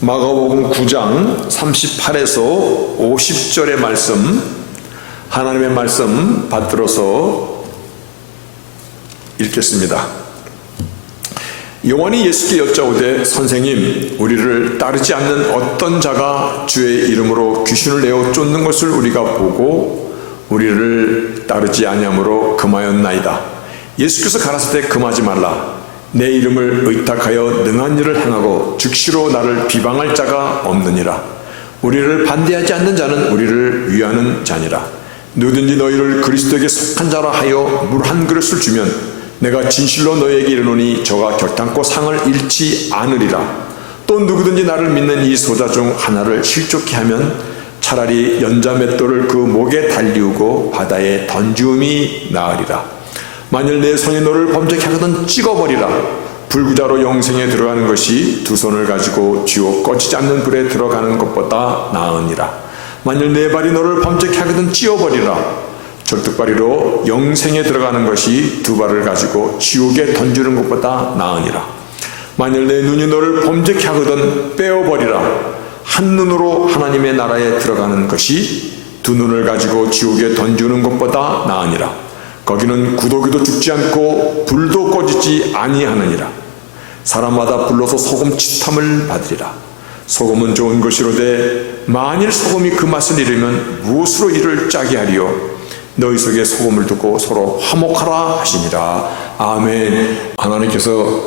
마가복음 9장 38에서 50절의 말씀, 하나님의 말씀 받들어서 읽겠습니다. 요한이 예수께 여짜오되 선생님, 우리를 따르지 않는 어떤 자가 주의 이름으로 귀신을 내어 쫓는 것을 우리가 보고 우리를 따르지 아니하므로 금하였나이다. 예수께서 가라사대 금하지 말라. 내 이름을 의탁하여 능한 일을 행하고 즉시로 나를 비방할 자가 없느니라. 우리를 반대하지 않는 자는 우리를 위하는 자니라. 누구든지 너희를 그리스도에게 속한 자라 하여 물 한 그릇을 주면 내가 진실로 너희에게 이르노니 저가 결단코 상을 잃지 않으리라. 또 누구든지 나를 믿는 이 소자 중 하나를 실족케 하면 차라리 연자 맷돌을 그 목에 달리우고 바다에 던지움이 나으리라. 만일 내 손이 너를 범죄케 하거든 찍어버리라. 불구자로 영생에 들어가는 것이 두 손을 가지고 지옥 꺼지지 않는 불에 들어가는 것보다 나으니라. 만일 내 발이 너를 범죄케 하거든 찧어버리라. 절뚝발이로 영생에 들어가는 것이 두 발을 가지고 지옥에 던지는 것보다 나으니라. 만일 내 눈이 너를 범죄케 하거든 빼어버리라. 한 눈으로 하나님의 나라에 들어가는 것이 두 눈을 가지고 지옥에 던지는 것보다 나으니라. 거기는 구더기도 죽지 않고 불도 꺼지지 아니하느니라. 사람마다 불러서 소금 치탐을 받으리라. 소금은 좋은 것이로되 만일 소금이 그 맛을 잃으면 무엇으로 이를 짜게 하리요. 너희 속에 소금을 두고 서로 화목하라 하시니라. 아멘. 하나님께서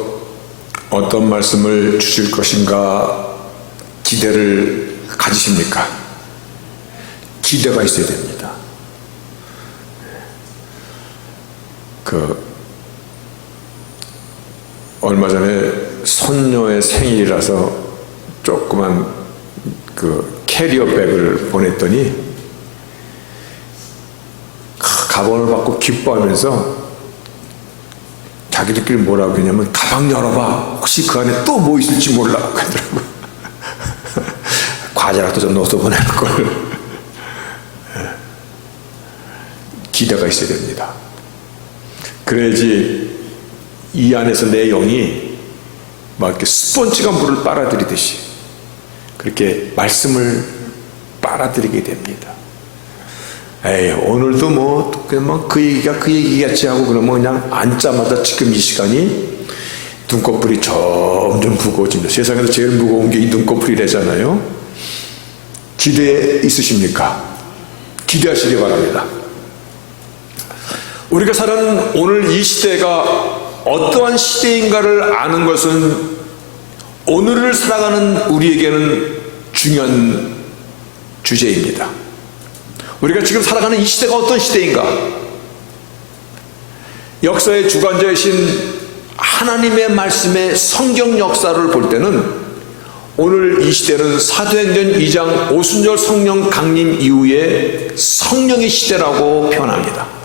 어떤 말씀을 주실 것인가 기대를 가지십니까? 기대가 있어야 됩니다. 얼마 전에 손녀의 생일이라서 조그만 캐리어백을 보냈더니 가방을 받고 기뻐하면서 자기들끼리 뭐라고 했냐면 가방 열어봐. 혹시 그 안에 또 뭐 있을지 몰라. 그러더라고요. 과자라도 좀 넣어서 보내는 걸. 기대가 있어야 됩니다. 그래야지 이 안에서 내 영이 막 이렇게 스펀지가 물을 빨아들이듯이 그렇게 말씀을 빨아들이게 됩니다. 에이, 오늘도 그냥 그 얘기가 그 얘기같이 하고 그러면 그냥 앉자마자 지금 이 시간이 눈꺼풀이 점점 무거워집니다. 세상에서 제일 무거운 게 이 눈꺼풀이라잖아요. 기대 있으십니까? 기대하시기 바랍니다. 우리가 사는 오늘 이 시대가 어떠한 시대인가를 아는 것은 오늘을 살아가는 우리에게는 중요한 주제입니다. 우리가 지금 살아가는 이 시대가 어떤 시대인가? 역사의 주관자이신 하나님의 말씀의 성경 역사를 볼 때는 오늘 이 시대는 사도행전 2장 오순절 성령 강림 이후에 성령의 시대라고 표현합니다.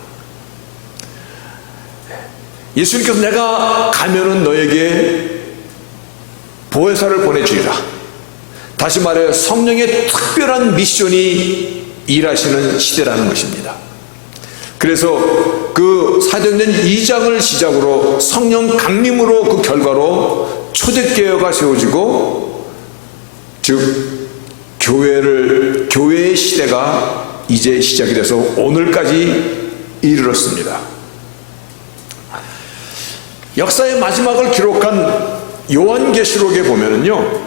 예수님께서 내가 가면은 너에게 보혜사를 보내주리라. 다시 말해 성령의 특별한 미션이 일하시는 시대라는 것입니다. 그래서 그 사도행전 2장을 시작으로 성령 강림으로 그 결과로 초대교회가 세워지고 즉 교회의 시대가 이제 시작이 돼서 오늘까지 이르렀습니다. 역사의 마지막을 기록한 요한계시록에 보면은요,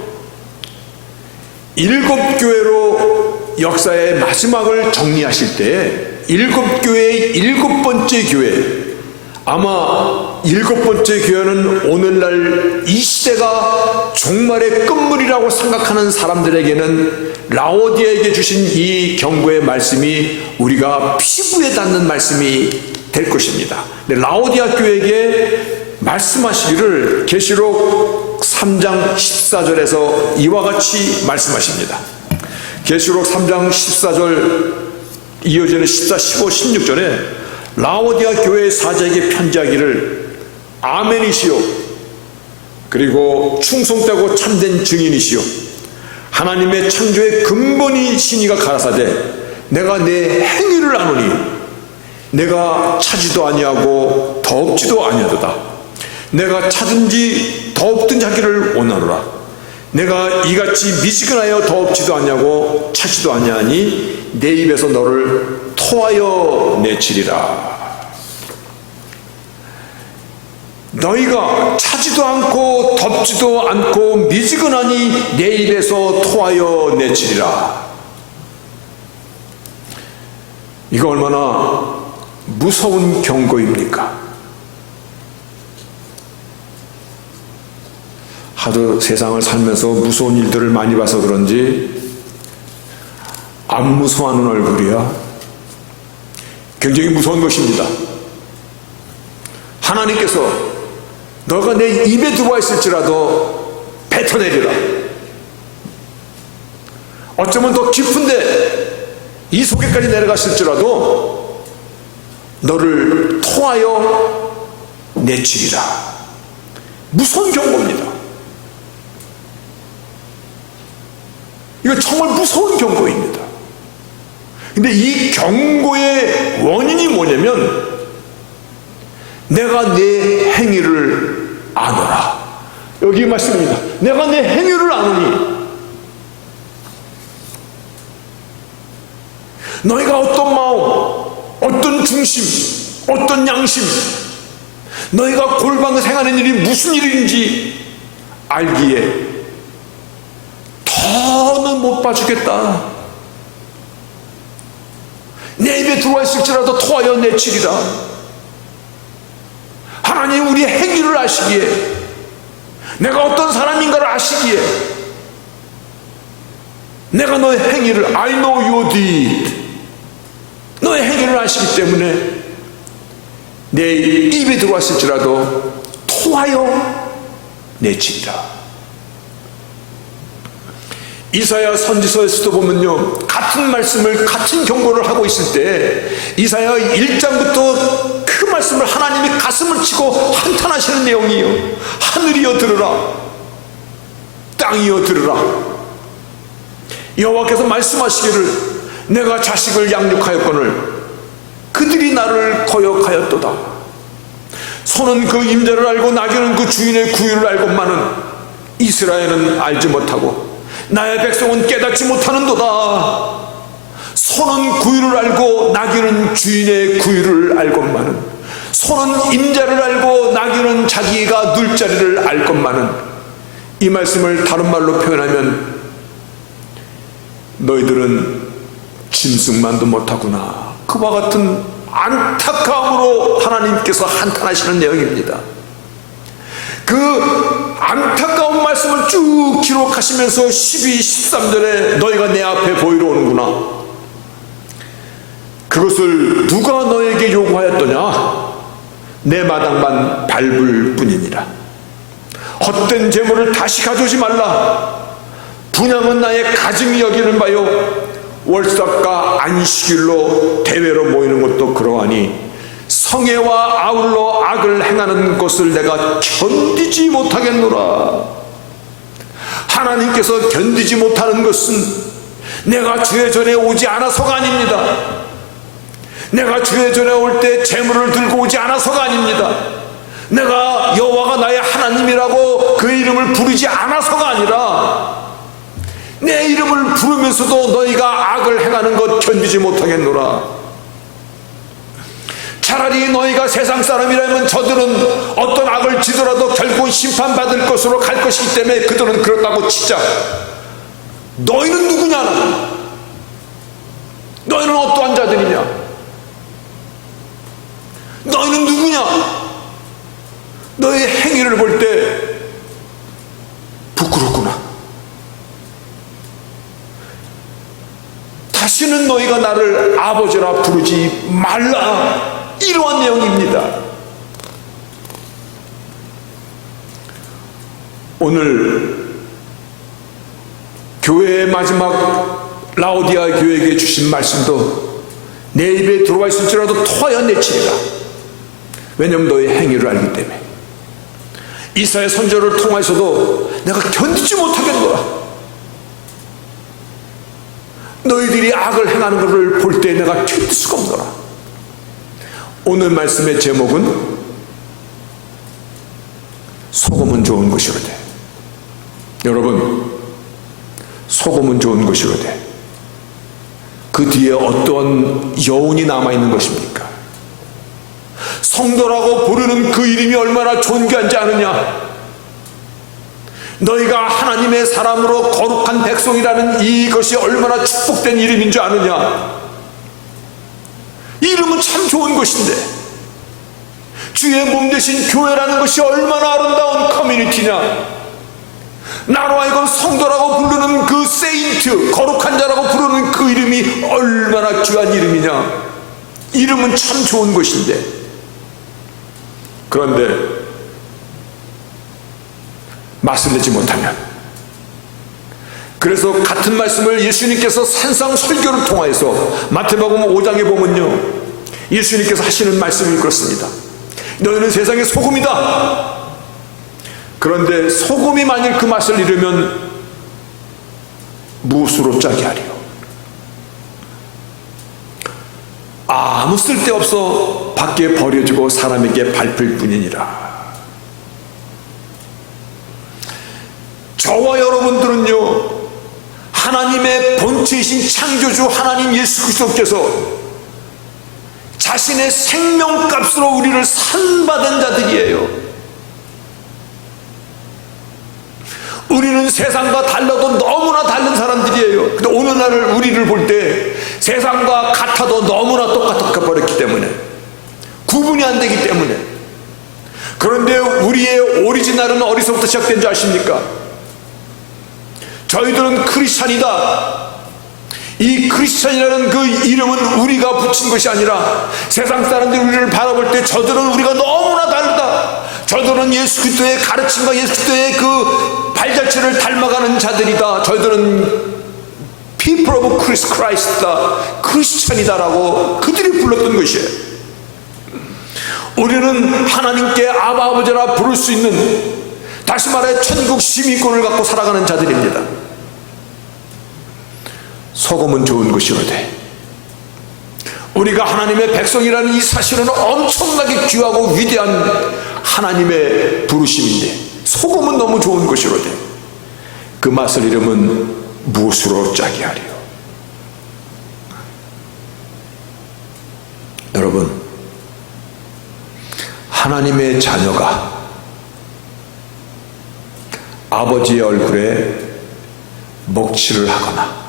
7교회로 역사의 마지막을 정리하실 때 7교회의 7번째 교회, 아마 7번째 교회는 오늘날 이 시대가 종말의 끝물이라고 생각하는 사람들에게는 라오디아에게 주신 이 경고의 말씀이 우리가 피부에 닿는 말씀이 될 것입니다. 라오디아 교회에게 말씀하시기를 계시록 3장 14절에서 이와 같이 말씀하십니다. 계시록 3장 14절 이어지는 14, 15, 16절에 라오디아 교회의 사자에게 편지하기를 아멘이시오, 그리고 충성되고 참된 증인이시오, 하나님의 창조의 근본이시니가 가라사대 내가 내 행위를 아노니 내가 차지도 아니하고 더 없지도 아니하도다. 내가 차든지 더 없든지 하기를 원하노라. 내가 이같이 미지근하여 더럽지도 않냐고 차지도 아니하니 내 입에서 너를 토하여 내치리라. 너희가 차지도 않고 덥지도 않고 미지근하니 내 입에서 토하여 내치리라. 이거 얼마나 무서운 경고입니까? 하도 세상을 살면서 무서운 일들을 많이 봐서 그런지 안 무서워하는 얼굴이야. 굉장히 무서운 것입니다. 하나님께서 너가 내 입에 들어와 있을지라도 뱉어내리라. 어쩌면 더 깊은데 이 속에까지 내려갔을지라도 너를 토하여 내치리라. 무서운 경고입니다. 이거 정말 무서운 경고입니다. 근데 이 경고의 원인이 뭐냐면 내가 내 행위를 아노라. 여기 말씀입니다. 내가 내 행위를 아노니. 너희가 어떤 마음, 어떤 중심, 어떤 양심, 너희가 골방에서 행하는 일이 무슨 일인지 알기에 더는 못 봐주겠다. 내 입에 들어와 있을지라도 토하여 내치리라. 하나님 우리의 행위를 아시기에, 내가 어떤 사람인가를 아시기에, 내가 너의 행위를 I know your deed, 너의 행위를 아시기 때문에 내 입에 들어왔을지라도 토하여 내치리라. 이사야 선지서에서도 보면요, 같은 말씀을, 같은 경고를 하고 있을 때 이사야 1장부터 그 말씀을 하나님이 가슴을 치고 한탄하시는 내용이에요. 하늘이여 들으라, 땅이여 들으라. 여호와께서 말씀하시기를 내가 자식을 양육하였거늘 그들이 나를 거역하였도다. 소는 그 임자를 알고 나귀는 그 주인의 구유를 알건만은 이스라엘은 알지 못하고 나의 백성은 깨닫지 못하는도다. 소는 구유를 알고 나귀는 주인의 구유를 알건만은, 소는 임자를 알고 나귀는 자기가 눌 자리를 알건만은, 이 말씀을 다른 말로 표현하면 너희들은 짐승만도 못하구나. 그와 같은 안타까움으로 하나님께서 한탄하시는 내용입니다. 그 안타까운 말씀을 쭉 기록하시면서 12, 13절에 너희가 내 앞에 보이러 오는구나. 그것을 누가 너에게 요구하였더냐? 내 마당만 밟을 뿐이니라. 헛된 재물을 다시 가져오지 말라. 분향은 나의 가증이 여기는 바요, 월삭과 안식일로 대회로 모이는 것도 그러하니 성애와 아울러 악을 행하는 것을 내가 견디지 못하겠노라. 하나님께서 견디지 못하는 것은 내가 주의 전에 오지 않아서가 아닙니다. 내가 주의 전에 올 때 재물을 들고 오지 않아서가 아닙니다. 내가 여호와가 나의 하나님이라고 그 이름을 부르지 않아서가 아니라 내 이름을 부르면서도 너희가 악을 행하는 것 견디지 못하겠노라. 차라리 너희가 세상 사람이라면 저들은 어떤 악을 지더라도 결국 심판받을 것으로 갈 것이기 때문에 그들은 그렇다고 치자. 너희는 누구냐? 너희는 어떠한 자들이냐? 너희는 누구냐? 너의 행위를 볼 때 부끄럽구나. 다시는 너희가 나를 아버지라 부르지 말라. 이러한 내용입니다. 오늘 교회의 마지막 라오디아 교회에게 주신 말씀도 내 입에 들어와 있을지라도 토하여 내치리라. 왜냐하면 너의 행위를 알기 때문에. 이사야 선지자를 통해서도 내가 견디지 못하겠노라. 너희들이 악을 행하는 것을 볼 때 내가 견딜 수가 없노라. 오늘 말씀의 제목은 소금은 좋은 것이로되 여러분, 소금은 좋은 것이로되 그 뒤에 어떤 여운이 남아있는 것입니까? 성도라고 부르는 그 이름이 얼마나 존귀한지 아느냐? 너희가 하나님의 사람으로 거룩한 백성이라는 이것이 얼마나 축복된 이름인 줄 아느냐? 이 이름은 참 좋은 것인데, 주의 몸 되신 교회라는 것이 얼마나 아름다운 커뮤니티냐? 나로 하여금 성도라고 부르는 그 세인트, 거룩한 자라고 부르는 그 이름이 얼마나 귀한 이름이냐? 이름은 참 좋은 것인데, 그런데 맛을 내지 못하면, 그래서 같은 말씀을 예수님께서 산상 설교를 통하여서 마태복음 5장에 보면요, 예수님께서 하시는 말씀이 그렇습니다. 너희는 세상의 소금이다. 그런데 소금이 만일 그 맛을 잃으면 무엇으로 짜게 하리요? 아무 쓸데없어 밖에 버려지고 사람에게 밟힐 뿐이니라. 저와 여러분들은요, 하나님의 본체이신 창조주 하나님 예수 그리스도께서 자신의 생명값으로 우리를 산받은 자들이에요. 우리는 세상과 달라도 너무나 다른 사람들이에요. 근데 오늘날 우리를 볼 때 세상과 같아도 너무나 똑같아 버렸기 때문에, 구분이 안 되기 때문에. 그런데 우리의 오리지널은 어디서부터 시작된 줄 아십니까? 저희들은 크리스찬이다. 이 크리스찬이라는 그 이름은 우리가 붙인 것이 아니라 세상 사람들이 우리를 바라볼 때 저들은 우리가 너무나 다르다. 저들은 예수 그리스도의 가르침과 예수 그리스도의 그 발자취를 닮아가는 자들이다. 저희들은 people of Christ다. 크리스찬이다라고 그들이 불렀던 것이에요. 우리는 하나님께 아바 아버지라 부를 수 있는, 다시 말해 천국 시민권을 갖고 살아가는 자들입니다. 소금은 좋은 것이로되 우리가 하나님의 백성이라는 이 사실은 엄청나게 귀하고 위대한 하나님의 부르심인데, 소금은 너무 좋은 것이로되 그 맛을 잃으면 무엇으로 짜게 하리요? 여러분, 하나님의 자녀가 아버지의 얼굴에 먹칠을 하거나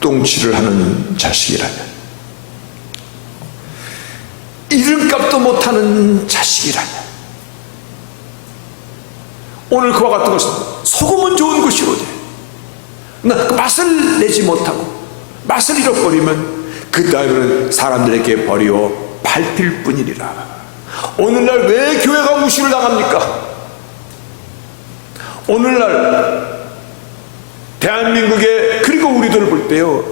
똥칠을 하는 자식이라면, 이름값도 못하는 자식이라면, 오늘 그와 같은 것은 소금은 좋은 것이로되 그 맛을 내지 못하고 맛을 잃어버리면 그 다음에는 사람들에게 버리어 밟힐 뿐이니라. 오늘날 왜 교회가 무시를 당합니까? 오늘날 대한민국에, 그리고 우리들을 볼 때요,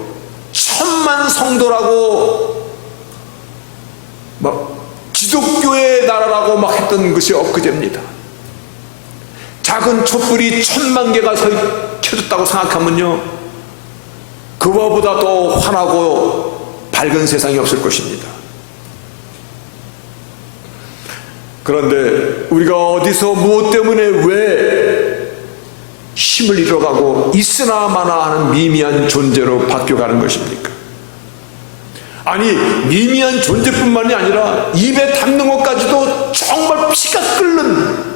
천만 성도라고 막 기독교의 나라라고 막 했던 것이 엊그제입니다. 작은 촛불이 1000만 개가 켜졌다고 생각하면요, 그거보다 더 환하고 밝은 세상이 없을 것입니다. 그런데 우리가 어디서 무엇 때문에 왜 힘을 잃어가고 있으나 마나 하는 미미한 존재로 바뀌어가는 것입니까? 아니, 미미한 존재뿐만이 아니라 입에 담는 것까지도 정말 피가 끓는,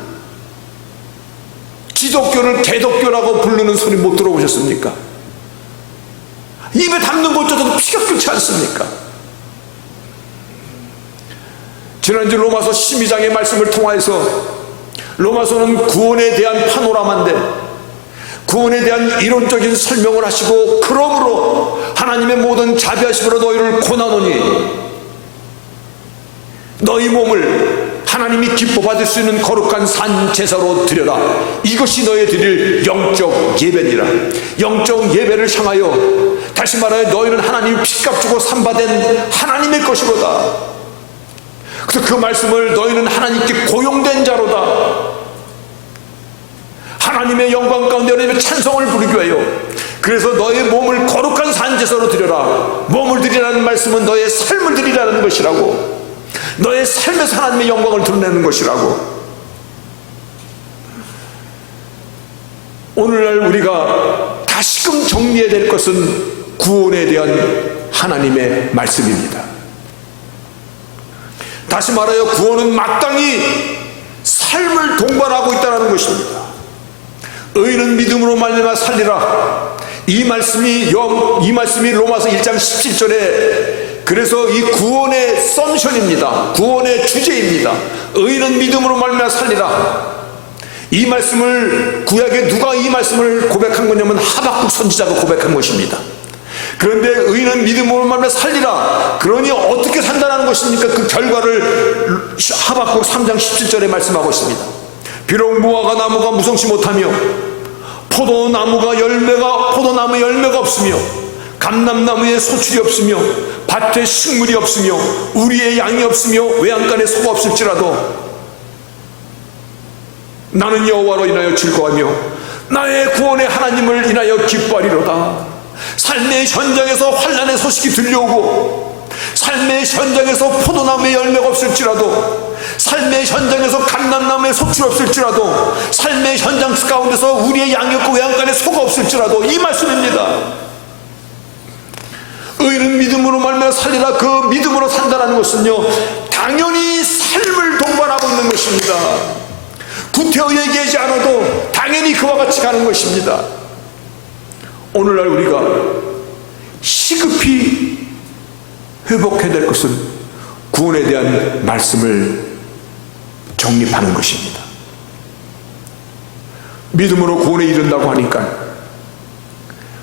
기독교를 개독교라고 부르는 소리 못 들어보셨습니까? 입에 담는 것조차도 피가 끓지 않습니까? 지난주 로마서 12장의 말씀을 통하여서, 로마서는 구원에 대한 파노라마인데 구원에 대한 이론적인 설명을 하시고, 그러므로 하나님의 모든 자비하심으로 너희를 고난하노니 너희 몸을 하나님이 기뻐 받을 수 있는 거룩한 산 제사로 드려라. 이것이 너희 드릴 영적 예배니라. 영적 예배를 향하여, 다시 말하여 너희는 하나님 피값 주고 산받은 하나님의 것이로다. 그래서 그 말씀을 너희는 하나님께 고용된 자로다. 하나님의 영광 가운데 하나님의 찬송을 부르기 위하여, 그래서 너의 몸을 거룩한 산제사로 드려라. 몸을 드리라는 말씀은 너의 삶을 드리라는 것이라고, 너의 삶에서 하나님의 영광을 드러내는 것이라고. 오늘날 우리가 다시금 정리해야 될 것은 구원에 대한 하나님의 말씀입니다. 다시 말하여 구원은 마땅히 삶을 동반하고 있다는 것입니다. 의인은 믿음으로 말미암아 살리라. 이 말씀이 로마서 1장 17절에 그래서 이 구원의 썸션입니다. 구원의 주제입니다. 의인은 믿음으로 말미암아 살리라. 이 말씀을 구약에 누가 이 말씀을 고백한 거냐면 하박국 선지자가 고백한 것입니다. 그런데 의인은 믿음으로 말미암아 살리라. 그러니 어떻게 산다는 것입니까? 그 결과를 하박국 3장 17절에 말씀하고 있습니다. 비록 무화과 나무가 무성치 못하며 포도나무에 열매가 없으며 감람나무에 소출이 없으며 밭에 식물이 없으며 우리의 양이 없으며 외양간에 소가 없을지라도 나는 여호와로 인하여 즐거워하며 나의 구원의 하나님을 인하여 기뻐하리로다. 삶의 현장에서 환난의 소식이 들려오고 삶의 현장에서 포도나무에 열매가 없을지라도 삶의 현장에서 감람나무에 소출이 없을지라도 삶의 현장 가운데서 우리의 양이 없고 외양간에 소가 없을지라도 이 말씀입니다. 의인은 믿음으로 말미암아 살리라. 그 믿음으로 산다는 것은요 당연히 삶을 동반하고 있는 것입니다. 구태여 얘기하지 않아도 당연히 그와 같이 가는 것입니다. 오늘날 우리가 시급히 회복해야 될 것은 구원에 대한 말씀을 정립하는 것입니다. 믿음으로 구원에 이른다고 하니까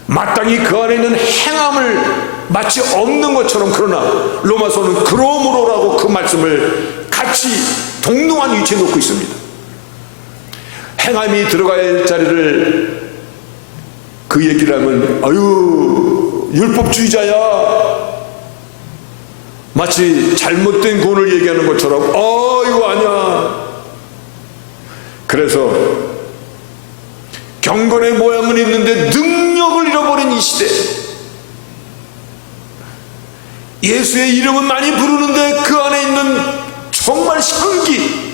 마땅히 그 안에 있는 행함을 마치 없는 것처럼, 그러나 로마서는 그러므로라고 그 말씀을 같이 동등한 위치에 놓고 있습니다. 행함이 들어가야 할 자리를 그 얘기를 하면 아유 율법주의자야, 마치 잘못된 구원을 얘기하는 것처럼 이거 아니야. 그래서 경건의 모양은 있는데 능력을 잃어버린 이 시대, 예수의 이름은 많이 부르는데 그 안에 있는 정말 향기,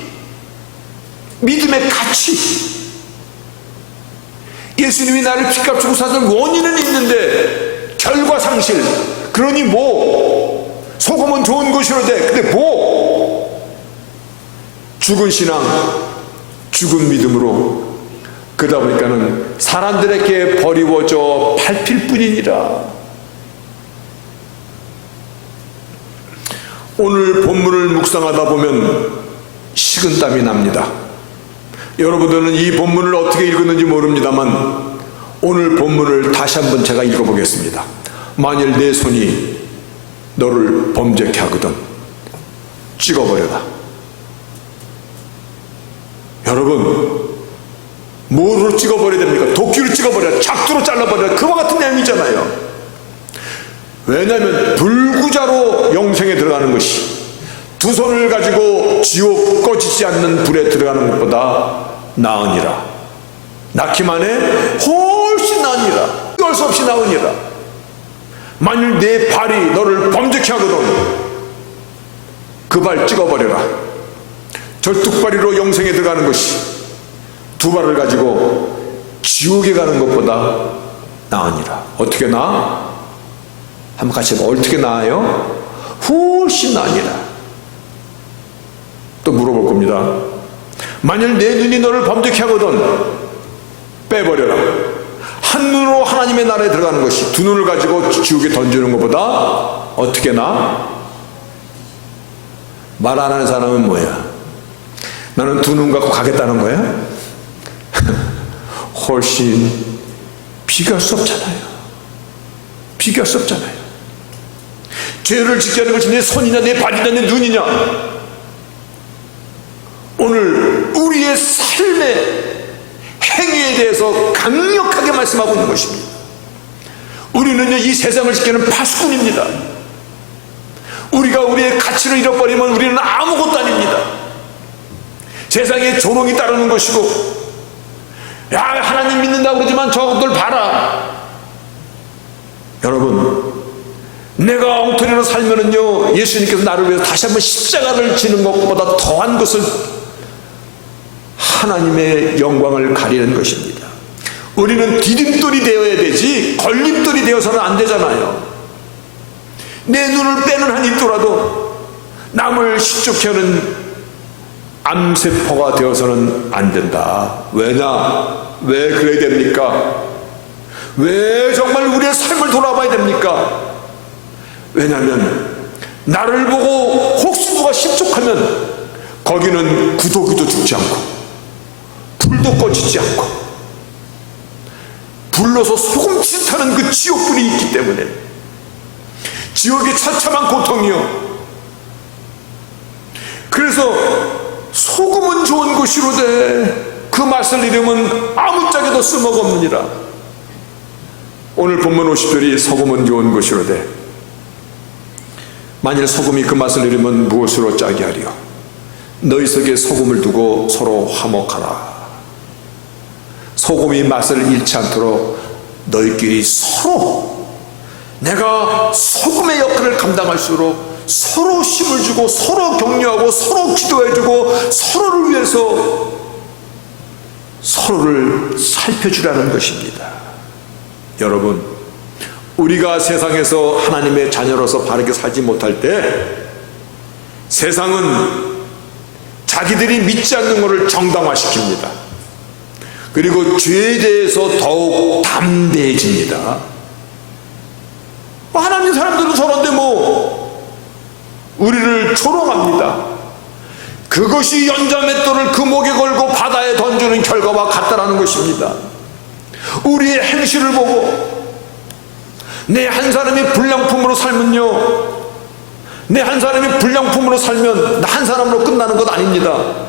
믿음의 가치, 예수님이 나를 피값 주고 사준 원인은 있는데 결과 상실. 그러니 뭐 소금은 좋은 것이로되 근데 뭐 죽은 신앙, 죽은 믿음으로 그러다 보니까는 사람들에게 버리워져 밟힐 뿐이니라. 오늘 본문을 묵상하다 보면 식은땀이 납니다. 여러분들은 이 본문을 어떻게 읽었는지 모릅니다만 오늘 본문을 다시 한번 제가 읽어보겠습니다. 만일 내 손이 너를 범죄케 하거든 찍어버려라. 여러분, 뭐로 찍어버려야 됩니까? 도끼로 찍어버려라, 작두로 잘라버려라, 그와 같은 내용이잖아요. 왜냐하면 불구자로 영생에 들어가는 것이 두 손을 가지고 지옥 꺼지지 않는 불에 들어가는 것보다 나으니라. 낳기만 해 훨씬 나으니라. 할 수 없이 나으니라. 만일 내 발이 너를 범죄케 하거든 그 발 찍어버려라. 절뚝발이로 영생에 들어가는 것이 두 발을 가지고 지옥에 가는 것보다 나으니라. 어떻게 나아? 한번 같이 해봐. 어떻게 나아요? 훨씬 나으니라. 또 물어볼 겁니다. 만일 내 눈이 너를 범죄케 하거든 빼버려라. 한 눈으로 하나님의 나라에 들어가는 것이 두 눈을 가지고 지옥에 던지는 것보다 어떻게 나아? 말 안 하는 사람은 뭐야? 나는 두 눈 갖고 가겠다는 거야? 훨씬 비교할 수 없잖아요. 비교할 수 없잖아요. 죄를 짓게 하는 것이 내 손이냐 내 발이냐 내 눈이냐. 오늘 우리의 삶의 행위에 대해서 강력하게 말씀하고 있는 것입니다. 우리는요 이 세상을 지키는 파수꾼입니다. 우리가 우리의 가치를 잃어버리면 우리는 아무것도 아닙니다. 세상에 조롱이 따르는 것이고, 야 하나님 믿는다고 그러지만 저것들 봐라. 여러분, 내가 엉터리로 살면은요 예수님께서 나를 위해서 다시 한번 십자가를 지는 것보다 더한 것을 하나님의 영광을 가리는 것입니다. 우리는 디딤돌이 되어야 되지 걸림돌이 되어서는 안 되잖아요. 내 눈을 빼는 한 입더라도 남을 시축해 하는 암세포가 되어서는 안 된다. 왜냐? 왜 그래야 됩니까? 왜 정말 우리의 삶을 돌아봐야 됩니까? 왜냐하면 나를 보고 혹시 누가 실족하면 거기는 구더기도 죽지 않고 불도 꺼지지 않고 불러서 소금치 타는 그 지옥불이 있기 때문에 지옥의 처참한 고통이요. 그래서 소금은 좋은 것이로되 그 맛을 잃으면 아무짝에도 쓸모가 없느니라. 오늘 본문 50절이 소금은 좋은 것이로되 만일 소금이 그 맛을 잃으면 무엇으로 짜게 하리요? 너희 속에 소금을 두고 서로 화목하라. 소금이 맛을 잃지 않도록 너희끼리 서로, 내가 소금의 역할을 감당할수록 서로 힘을 주고 서로 격려하고 서로 기도해주고 서로를 위해서 서로를 살펴주라는 것입니다. 여러분, 우리가 세상에서 하나님의 자녀로서 바르게 살지 못할 때 세상은 자기들이 믿지 않는 것을 정당화시킵니다. 그리고 죄에 대해서 더욱 담대해집니다. 하나님 사람들은 저런데 우리를 조롱합니다. 그것이 연자맷돌을 그 목에 걸고 바다에 던지는 결과와 같다라는 것입니다. 우리의 행실을 보고 내 한 사람이 불량품으로 살면요, 내 한 사람이 불량품으로 살면 나 한 사람으로 끝나는 것 아닙니다.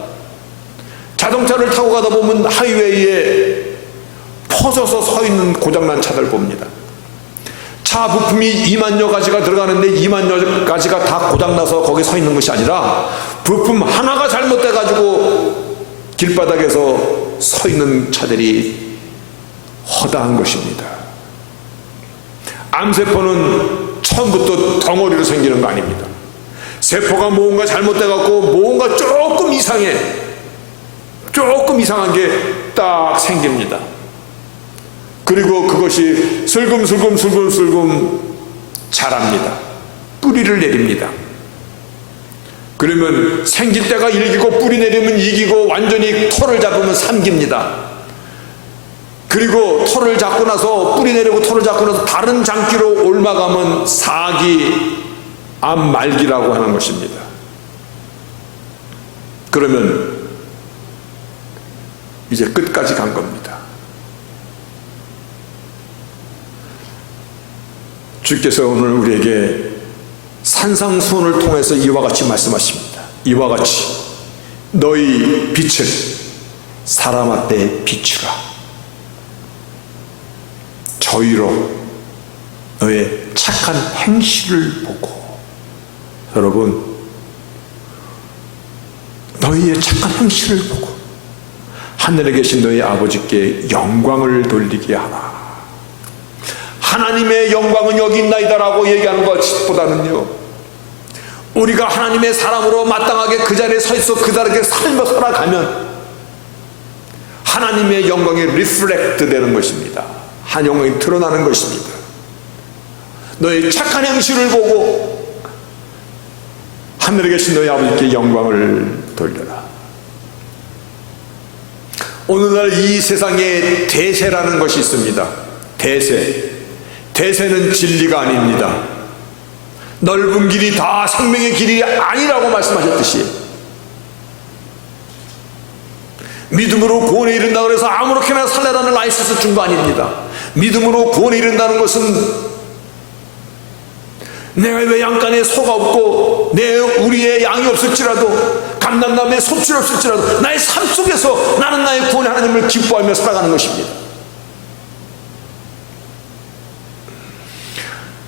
자동차를 타고 가다 보면 하이웨이에 퍼져서 서 있는 고장난 차들 봅니다. 차 부품이 2만여 가지가 들어가는데 2만여 가지가 다 고장나서 거기 서 있는 것이 아니라 부품 하나가 잘못돼 가지고 길바닥에서 서 있는 차들이 허다한 것입니다. 암세포는 처음부터 덩어리로 생기는 거 아닙니다. 세포가 뭔가 잘못돼 갖고 뭔가 조금 이상한 게 딱 생깁니다. 그리고 그것이 슬금슬금 자랍니다. 뿌리를 내립니다. 그러면 생길 때가 일기고 뿌리 내리면 이기고 완전히 털을 잡으면 삼깁니다. 그리고 털을 잡고 나서 뿌리 내리고 털을 잡고 나서 다른 장기로 옮아가면 사기, 암말기라고 하는 것입니다. 그러면 이제 끝까지 간 겁니다. 주께서 오늘 우리에게 산상수훈을 통해서 이와 같이 말씀하십니다. 이와 같이 너희 빛을 사람 앞에 비추라. 저희로 너의 착한 행실을 보고, 여러분, 너희의 착한 행실을 보고 하늘에 계신 너희 아버지께 영광을 돌리게 하라. 하나님의 영광은 여기 있나이다라고 얘기하는 것보다는요, 우리가 하나님의 사람으로 마땅하게 그 자리에 서 있어 그 자리에 삶을 살아가면 하나님의 영광이 리플렉트 되는 것입니다. 한 영광이 드러나는 것입니다. 너의 착한 행실을 보고 하늘에 계신 너희 아버지께 영광을 돌려라. 오늘날 이 세상에 대세라는 것이 있습니다. 대세는 진리가 아닙니다. 넓은 길이 다 생명의 길이 아니라고 말씀하셨듯이, 믿음으로 구원에 이른다고 해서 아무렇게나 살려라는 라이센스 준 거 아닙니다. 믿음으로 구원에 이른다는 것은 내가 왜 양간에 소가 없고 우리의 양이 없을지라도 감람나무에 솥이 없을지라도 나의 삶 속에서 나는 나의 구원의 하나님을 기뻐하며 살아가는 것입니다.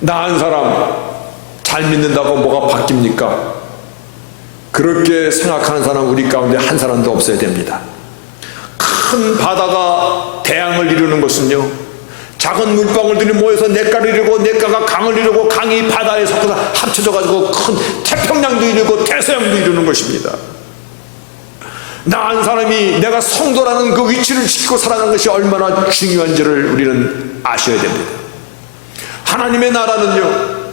나 한 사람 잘 믿는다고 뭐가 바뀝니까? 그렇게 생각하는 사람 우리 가운데 한 사람도 없어야 됩니다. 큰 바다가 대양을 이루는 것은요, 작은 물방울들이 모여서 냇가를 이루고 냇가가 강을 이루고 강이 바다에 섞어서 합쳐져 가지고 큰 태평양도 이루고 대서양도 이루는 것입니다. 나은 사람이 내가 성도라는 그 위치를 지키고 살아가는 것이 얼마나 중요한지를 우리는 아셔야 됩니다. 하나님의 나라는요,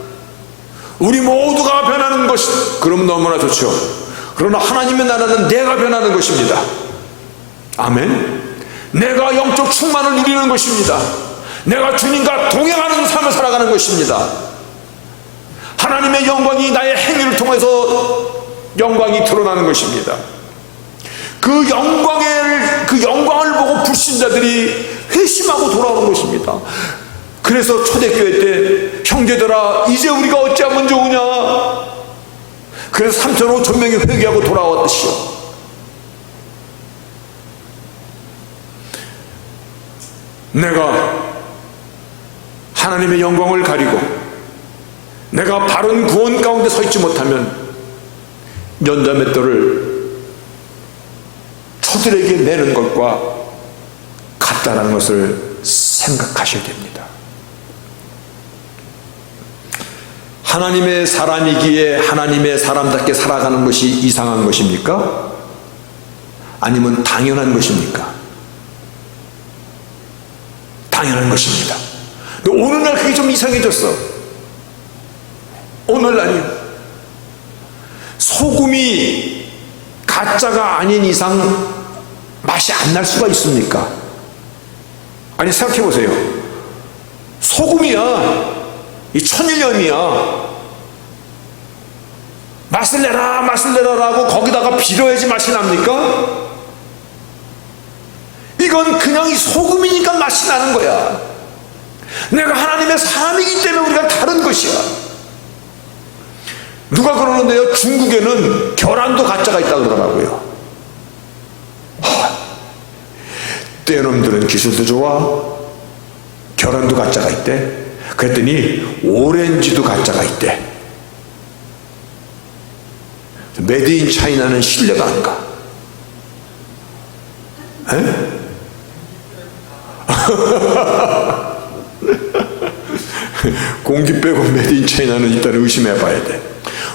우리 모두가 변하는 것, 그럼 너무나 좋죠. 그러나 하나님의 나라는 내가 변하는 것입니다. 아멘. 내가 영적 충만을 누리는 것입니다. 내가 주님과 동행하는 삶을 살아가는 것입니다. 하나님의 영광이 나의 행위를 통해서 영광이 드러나는 것입니다. 그 영광을 보고 불신자들이 회심하고 돌아오는 것입니다. 그래서 초대교회 때 형제들아 이제 우리가 어찌하면 좋으냐, 그래서 3천 5천 명이 회개하고 돌아왔듯이요. 내가 하나님의 영광을 가리고 내가 바른 구원 가운데 서 있지 못하면 연자맷돌을 초들에게 내는 것과 같다라는 것을 생각하셔야 됩니다. 하나님의 사람이기에 하나님의 사람답게 살아가는 것이 이상한 것입니까? 아니면 당연한 것입니까? 당연한 것입니다. 근데 오늘날 그게 좀 이상해졌어. 오늘날이요. 소금이 가짜가 아닌 이상 맛이 안 날 수가 있습니까? 아니, 생각해 보세요. 소금이야, 이 천일염이야. 맛을 내라 맛을 내라라고 거기다가 빌어야지 맛이 납니까? 이건 그냥 이 소금이니까 맛이 나는 거야. 내가 하나님의 사람이기 때문에 우리가 다른 것이야. 누가 그러는데요, 중국에는 계란도 가짜가 있다고 그러더라고요. 떼놈들은 기술도 좋아, 계란도 가짜가 있대. 그랬더니 오렌지도 가짜가 있대. 메드 인 차이나는 신뢰가 안 가. 공기 빼고 메드 인 차이나는 일단 의심해 봐야 돼.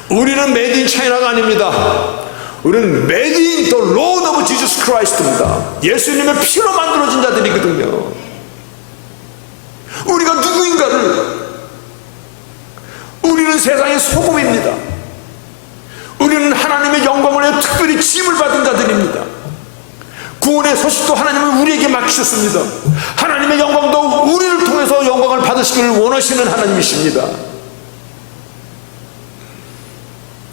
우리는 메드 인 차이나가 아닙니다. 우리는 메드 인 더 로드 오브 지저스 크라이스트입니다. 예수님의 피로 만들어진 자들이거든요. 우리가 누구인가를, 우리는 세상의 소금입니다. 우리는 하나님의 영광을 위해 특별히 지음을 받은 자들입니다. 구원의 소식도 하나님은 우리에게 맡기셨습니다. 하나님의 영광도 우리를 통해서 영광을 받으시기를 원하시는 하나님이십니다.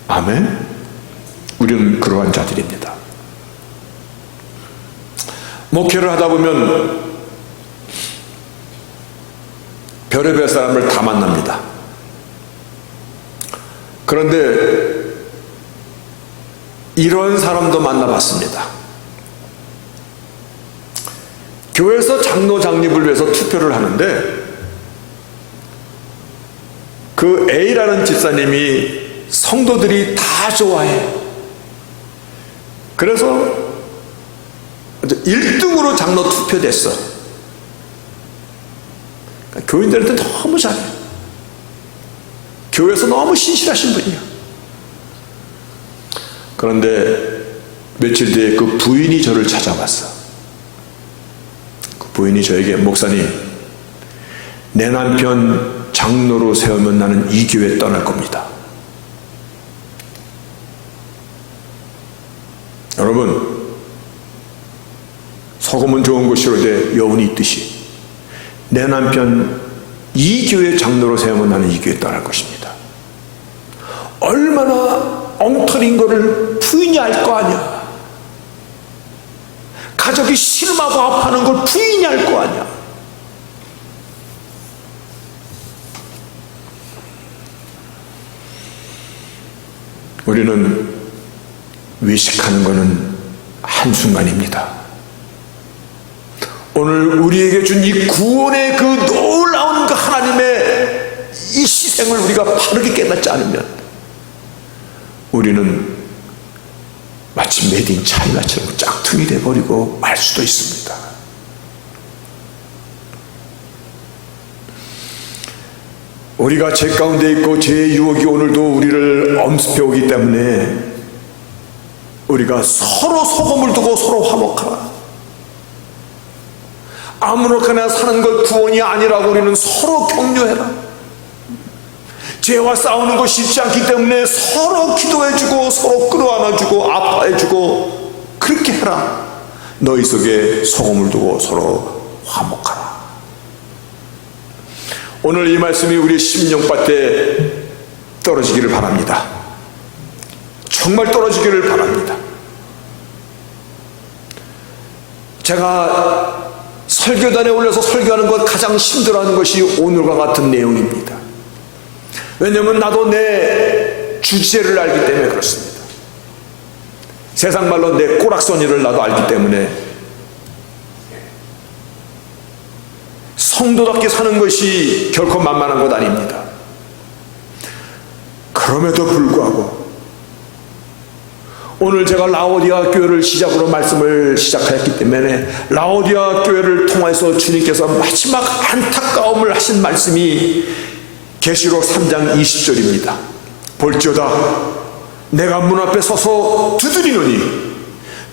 아멘. 우리는 그러한 자들입니다. 목회를 하다 보면 별의별 사람을 다 만납니다. 그런데 이런 사람도 만나봤습니다. 교회에서 장로 장립을 위해서 투표를 하는데 그 A라는 집사님이 성도들이 다 좋아해. 그래서 1등으로 장로 투표됐어. 교인들한테 너무 잘해. 교회에서 너무 신실하신 분이야. 그런데 며칠 뒤에 그 부인이 저를 찾아왔어. 그 부인이 저에게, 목사님, 내 남편 장로로 세우면 나는 이 교회 떠날 겁니다. 여러분, 소금은 좋은 것이로되 여운이 있듯이 내 남편 이 교회 장로로 세우면 나는 이 교회 떠날 것입니다. 얼마나 엉터리인 거를 부인이 알 거 아니야. 가족이 싫어하고 아파하는 걸 부인이 알 거 아니야. 우리는 외식하는 것은 한순간입니다. 오늘 우리에게 준 이 구원의 그 놀라운 그 하나님의 이 희생을 우리가 바르게 깨닫지 않으면 우리는 마치 메드 인 차이나처럼 짝퉁이 돼버리고 말 수도 있습니다. 우리가 죄 가운데 있고 죄의 유혹이 오늘도 우리를 엄습해 오기 때문에 우리가 서로 소금을 두고 서로 화목하라. 아무렇게나 사는 것 구원이 아니라고 우리는 서로 격려해라. 죄와 싸우는 것이 쉽지 않기 때문에 서로 기도해주고 서로 끌어안아주고 아파해주고 그렇게 해라. 너희 속에 소금을 두고 서로 화목하라. 오늘 이 말씀이 우리 심령밭에 떨어지기를 바랍니다. 정말 떨어지기를 바랍니다. 제가 설교단에 올려서 설교하는 것 가장 힘들어하는 것이 오늘과 같은 내용입니다. 왜냐하면 나도 내 주제를 알기 때문에 그렇습니다. 세상 말로 내 꼬락서니를 나도 알기 때문에 성도답게 사는 것이 결코 만만한 것 아닙니다. 그럼에도 불구하고 오늘 제가 라오디아 교회를 시작으로 말씀을 시작하였기 때문에 라오디아 교회를 통해서 주님께서 마지막 안타까움을 하신 말씀이 계시록 3장 20절입니다. 볼지어다 내가 문 앞에 서서 두드리노니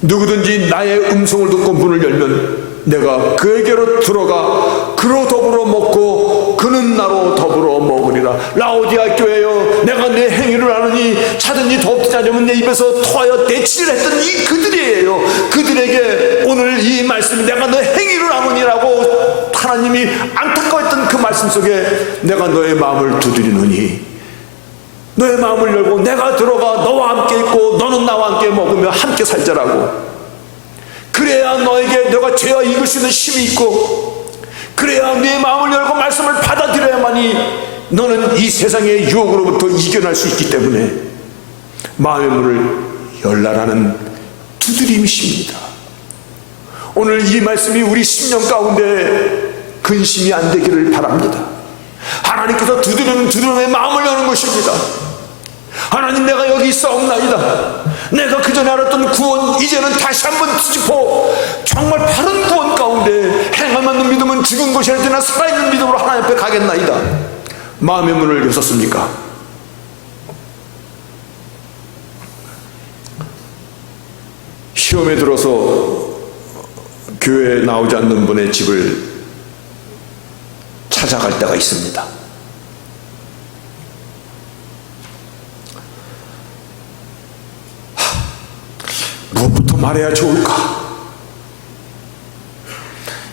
누구든지 나의 음성을 듣고 문을 열면 내가 그에게로 들어가 그로 더불어 먹고 그는 나로 더불어 먹으리라. 라오디아 교회여 내가 내 행위를 아느니 차든지 덥든지 않으면 내 입에서 토하여 대치를 했던 이 그들이에요. 그들에게 오늘 이 말씀이 내가 너 행위를 아느니라고 하나님이 안타까워했던 그 말씀 속에 내가 너의 마음을 두드리노니 너의 마음을 열고 내가 들어가 너와 함께 있고 너는 나와 함께 먹으며 함께 살자라고. 그래야 너에게 너가 죄와 이길 수 있는 힘이 있고 그래야 네 마음을 열고 말씀을 받아들여야만이 너는 이 세상의 유혹으로부터 이겨낼 수 있기 때문에 마음의 문을 열라라는 두드림이십니다. 오늘 이 말씀이 우리 심령 가운데 근심이 안 되기를 바랍니다. 하나님께서 두드리는 마음을 여는 것입니다. 하나님 내가 여기 있사옵나이다. 내가 그전에 알았던 구원 이제는 다시 한번 뒤집어 정말 바른 구원 가운데 행함 없는 믿음은 죽은 것이 아니라 살아있는 믿음으로 하나님 앞에 가겠나이다. 마음의 문을 여셨습니까? 시험에 들어서 교회에 나오지 않는 분의 집을 찾아갈 때가 있습니다. 무엇부터 말해야 좋을까?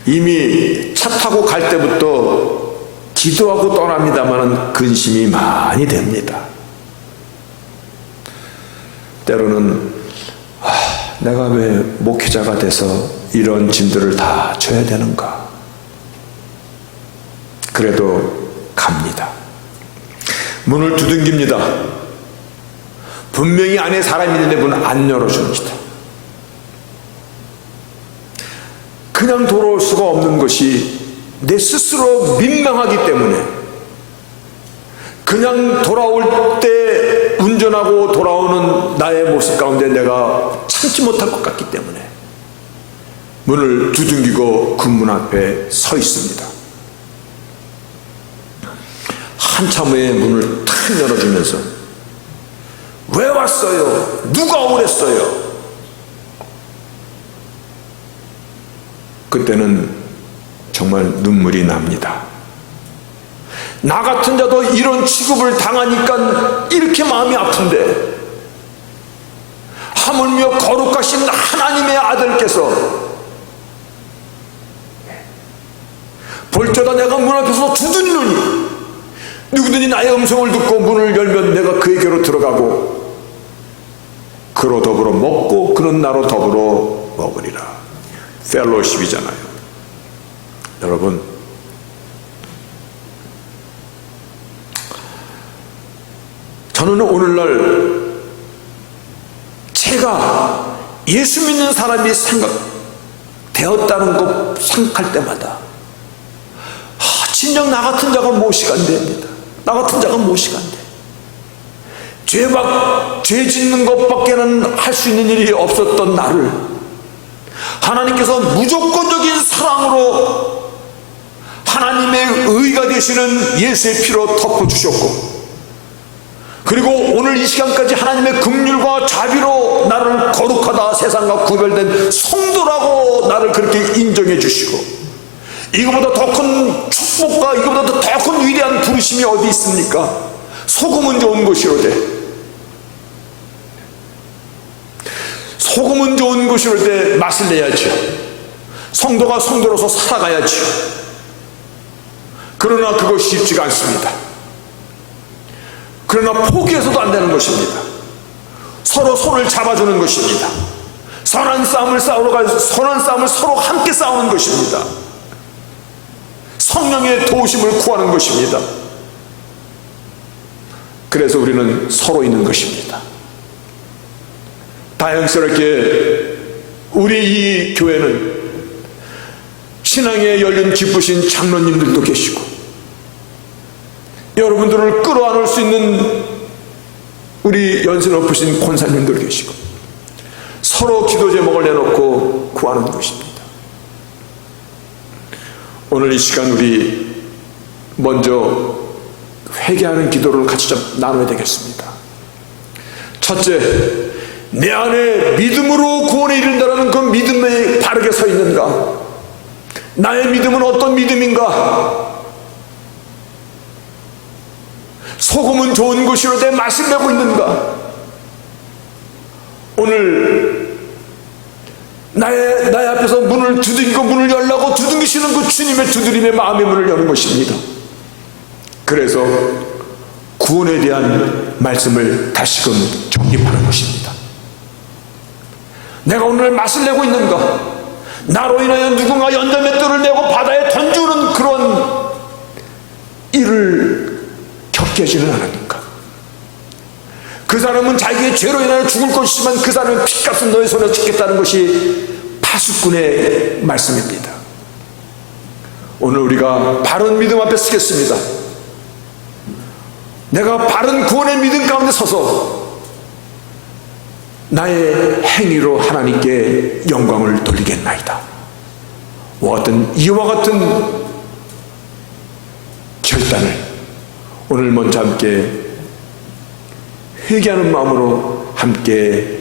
이미 차 타고 갈 때부터 기도하고 떠납니다만 근심이 많이 됩니다. 때로는 내가 왜 목회자가 돼서 이런 짐들을 다 져야 되는가? 그래도 갑니다. 문을 두둥깁니다. 분명히 안에 사람이 있는데 문을 안 열어줍니다. 그냥 돌아올 수가 없는 것이 내 스스로 민망하기 때문에 그냥 돌아올 때 운전하고 돌아오는 나의 모습 가운데 내가 참지 못할 것 같기 때문에 문을 두둥기고 그 문 앞에 서 있습니다. 한참 후에 문을 탁 열어주면서 왜 왔어요? 누가 오랬어요? 그때는 정말 눈물이 납니다. 나 같은 자도 이런 취급을 당하니까 이렇게 마음이 아픈데 하물며 거룩하신 하나님의 아들께서 볼지어다 내가 문 앞에서 두드리노니 누구든지 나의 음성을 듣고 문을 열면 내가 그에게로 들어가고 그로 더불어 먹고 그는 나로 더불어 먹으리라. 펠로십이잖아요. 여러분, 저는 오늘날 제가 예수 믿는 사람이 생각되었다는 것 생각할 때마다 진정 나 같은 자가 무엇이 간대입니다. 나 같은 자가 무엇이 간대. 죄 짓는 것밖에는 할 수 있는 일이 없었던 나를 하나님께서 무조건적인 사랑으로 하나님의 의가 되시는 예수의 피로 덮어주셨고 그리고 오늘 이 시간까지 하나님의 긍휼과 자비로 나를 거룩하다, 세상과 구별된 성도라고 나를 그렇게 인정해 주시고, 이거보다 더 큰 축복과 이거보다 더 큰 위대한 부르심이 어디 있습니까? 소금은 좋은 것이로되, 소금은 좋은 것이로되 맛을 내야죠. 성도가 성도로서 살아가야죠. 그러나 그것이 쉽지가 않습니다. 그러나 포기해서도 안 되는 것입니다. 서로 손을 잡아주는 것입니다. 선한 싸움을 싸우러 가서 선한 싸움을 서로 함께 싸우는 것입니다. 성령의 도우심을 구하는 것입니다. 그래서 우리는 서로 있는 것입니다. 다행스럽게 우리 이 교회는 신앙에 열린 기쁘신 장로님들도 계시고, 여러분들을 끌어안을 수 있는 우리 연세 높으신 권사님들 계시고, 서로 기도 제목을 내놓고 구하는 것입니다. 오늘 이 시간 우리 먼저 회개하는 기도를 같이 좀 나눠야 되겠습니다. 첫째, 내 안에 믿음으로 구원에 이른다라는 그 믿음에 바르게 서 있는가? 나의 믿음은 어떤 믿음인가? 소금은 좋은 것이로되 맛을 내고 있는가? 오늘 나의 앞에서 문을 두드리고 문을 열라고 두둥기시는 그 주님의 두드림의 마음의 문을 여는 것입니다. 그래서 구원에 대한 말씀을 다시금 정립하는 것입니다. 내가 오늘 맛을 내고 있는가? 나로 인하여 누군가 연단맷돌을 내고 바다에 던지는 그런 일을 겪게 하지는 않았는가? 그 사람은 자기의 죄로 인하여 죽을 것이지만 그 사람의 핏값은 너의 손에 짓겠다는 것이 파수꾼의 말씀입니다. 오늘 우리가 바른 믿음 앞에 서겠습니다. 내가 바른 구원의 믿음 가운데 서서 나의 행위로 하나님께 영광을 돌리겠나이다. 이와 같은 결단을 오늘 먼저 함께 회개하는 마음으로 함께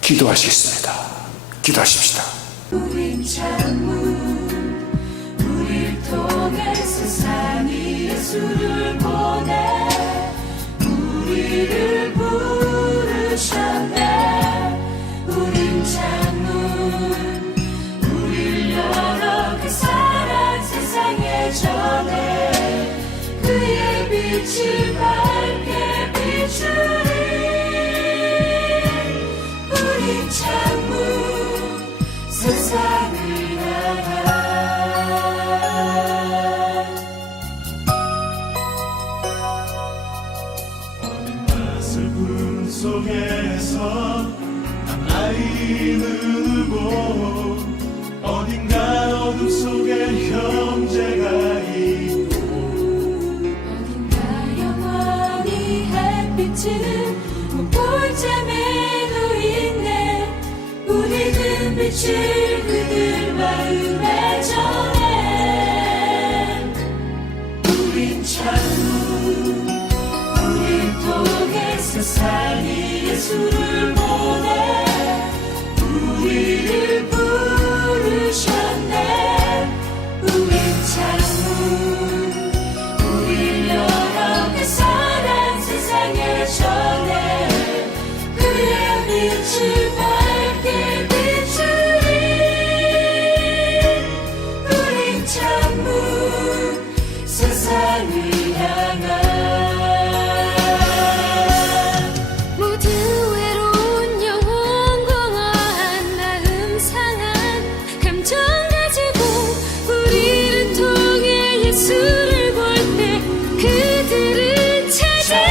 기도하시겠습니다. 기도하십시다. 우린 창문, 우릴 통해 세상이 예수를 보내 우리를 부르셨네. 우린 창문, 우릴 열어 그 사랑 세상에 전해 그의 빛이 밝게 비추리. 우린 창문, 세상을 향한 슬픔 속에서 한 아이는 울고 어딘가 어둠 속에 형제가 있고 어딘가 영원히 햇빛은 문볼점에 놓이네. 우리는 빛을 그들 마음에 전해. 우린 창문, 우릴 통해 세상이 예수를 보내 우리를 부르셨네. 우린 창문, 우릴 열어 그 사랑 세상에 전해 그의 빛을 밝게 비추리. 우린 창문, 세상을 향한 모두 외로운 영혼 공허한 마음 상한 감정 가지고 우리를 통해 예수를 볼 때 그들은 찾아야지.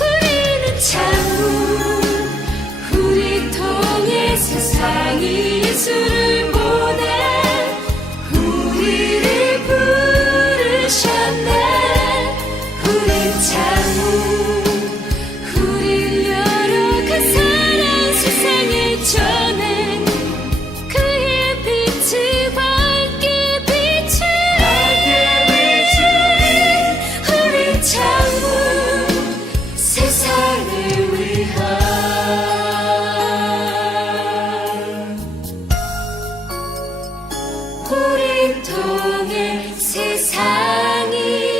우리는 창문, 우리 통해 세상이 예수를 보내 우리를 통해 세상이